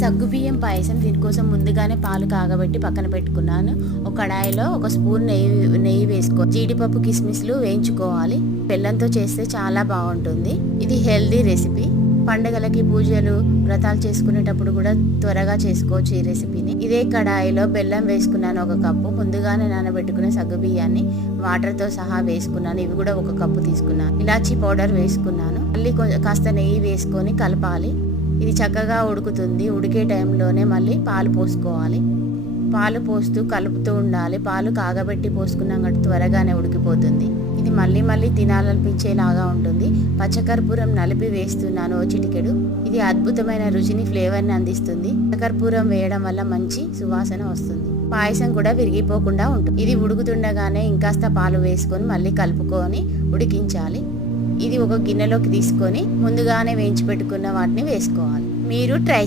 సగ్గుబియ్యం పాయసం, దీనికోసం ముందుగానే పాలు కాగబెట్టి పక్కన పెట్టుకున్నాను. ఒక కడాయిలో ఒక స్పూన్ నెయ్యి వేసుకో, జీడిపప్పు కిస్మిస్లు వేయించుకోవాలి. బెల్లంతో చేస్తే చాలా బాగుంటుంది. ఇది హెల్దీ రెసిపీ. పండుగలకి, పూజలు, వ్రతాలు చేసుకునేటప్పుడు కూడా త్వరగా చేసుకోవచ్చు ఈ రెసిపీని. ఇదే కడాయిలో బెల్లం వేసుకున్నాను 1 కప్పు. ముందుగానే నానబెట్టుకున్న సగ్గుబియ్యాన్ని వాటర్తో సహా వేసుకున్నాను. ఇవి కూడా 1 కప్పు తీసుకున్నాను. ఇలాచీ పౌడర్ వేసుకున్నాను. మళ్ళీ కాస్త నెయ్యి వేసుకొని కలపాలి. ఇది చక్కగా ఉడుకుతుంది. ఉడికే టైంలోనే మళ్ళీ పాలు పోసుకోవాలి. పాలు పోస్తూ కలుపుతూ ఉండాలి. పాలు కాగబెట్టి పోసుకున్నాం కాబట్టి త్వరగానే ఉడికిపోతుంది. ఇది మళ్ళీ మళ్ళీ తినాలనిపించేలాగా ఉంటుంది. పచ్చకర్పూరం నలిపి వేస్తున్నాను చిటికెడు. ఇది అద్భుతమైన రుచిని, ఫ్లేవర్ని అందిస్తుంది. పచ్చకర్పూరం వేయడం వల్ల మంచి సువాసన వస్తుంది. పాయసం కూడా విరిగిపోకుండా ఉంటుంది. ఇది ఉడుకుతుండగానే ఇంకాస్త పాలు వేసుకొని మళ్ళీ కలుపుకొని ఉడికించాలి. ఇది ఒక గిన్నెలోకి తీసుకొని ముందుగానే వేయించి పెట్టుకున్న వాటిని వేసుకోవాలి. మీరు ట్రై